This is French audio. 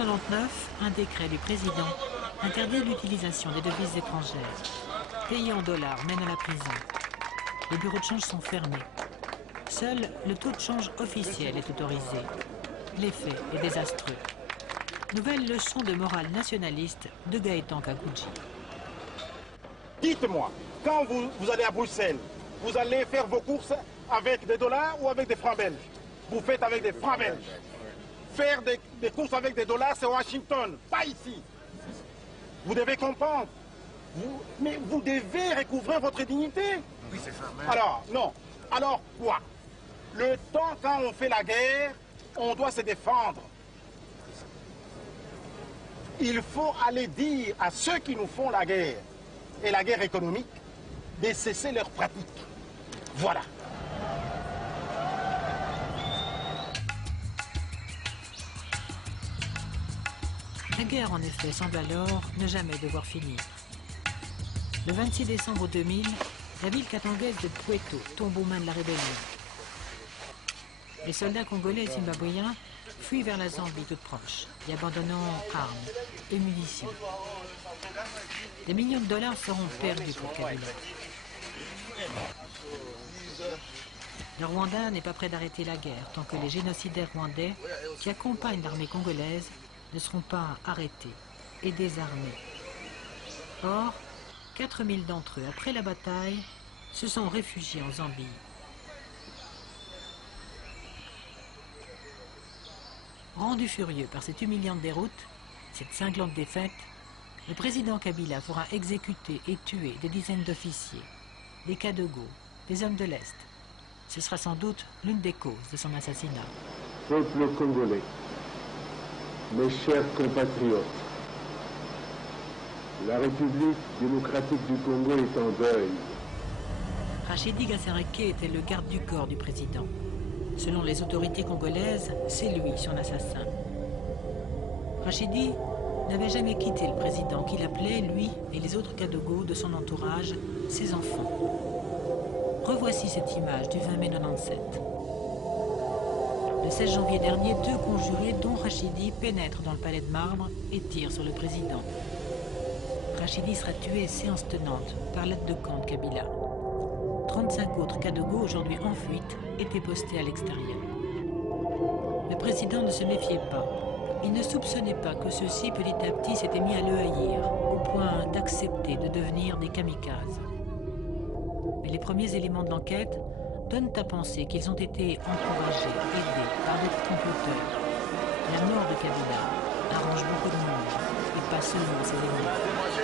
1999, un décret du président interdit l'utilisation des devises étrangères. Payés en dollars mène à la prison. Les bureaux de change sont fermés. Seul le taux de change officiel est autorisé. L'effet est désastreux. Nouvelle leçon de morale nationaliste de Gaëtan Kakuji. Dites-moi, quand vous allez à Bruxelles, vous allez faire vos courses avec des dollars ou avec des francs belges? Vous faites avec des francs belges. Faire des courses avec des dollars, c'est Washington, pas ici. Vous devez comprendre. Mais vous devez recouvrir votre dignité. Oui, c'est ça. Mais... Alors, non. Alors quoi? Le temps, quand on fait la guerre, on doit se défendre. Il faut aller dire à ceux qui nous font la guerre, et la guerre économique, de cesser leurs pratiques. Voilà. La guerre, en effet, semble alors ne jamais devoir finir. Le 26 décembre 2000, la ville katangaise de Pweto tombe aux mains de la rébellion. Les soldats congolais et zimbabwéens fuient vers la Zambie toute proche, y abandonnant armes et munitions. Des millions de dollars seront perdus pour Kabila. Le Rwanda n'est pas prêt d'arrêter la guerre tant que les génocidaires rwandais qui accompagnent l'armée congolaise ne seront pas arrêtés et désarmés. Or, 4000 d'entre eux, après la bataille, se sont réfugiés en Zambie. Rendu furieux par cette humiliante déroute, cette cinglante défaite, le président Kabila fera exécuter et tuer des dizaines d'officiers, des Kadogo, des hommes de l'Est. Ce sera sans doute l'une des causes de son assassinat. Peuple congolais, mes chers compatriotes, la République démocratique du Congo est en deuil. Rachidi Gasereke était le garde du corps du président. Selon les autorités congolaises, c'est lui son assassin. Rachidi n'avait jamais quitté le président, qu'il appelait, lui et les autres Kadogo de son entourage, ses enfants. Revoici cette image du 20 mai 1997. Le 16 janvier dernier, 2 conjurés, dont Rachidi, pénètrent dans le palais de marbre et tirent sur le président. Rachidi sera tué séance tenante par l'aide de camp de Kabila. 35 autres Kadogo, aujourd'hui en fuite, étaient postés à l'extérieur. Le président ne se méfiait pas. Il ne soupçonnait pas que ceux-ci, petit à petit, s'étaient mis à le haïr, au point d'accepter de devenir des kamikazes. Mais les premiers éléments de l'enquête donnent à penser qu'ils ont été encouragés, aidés par d'autres comploteurs. La mort de Kabila arrange beaucoup de monde, et pas seulement ses ennemis.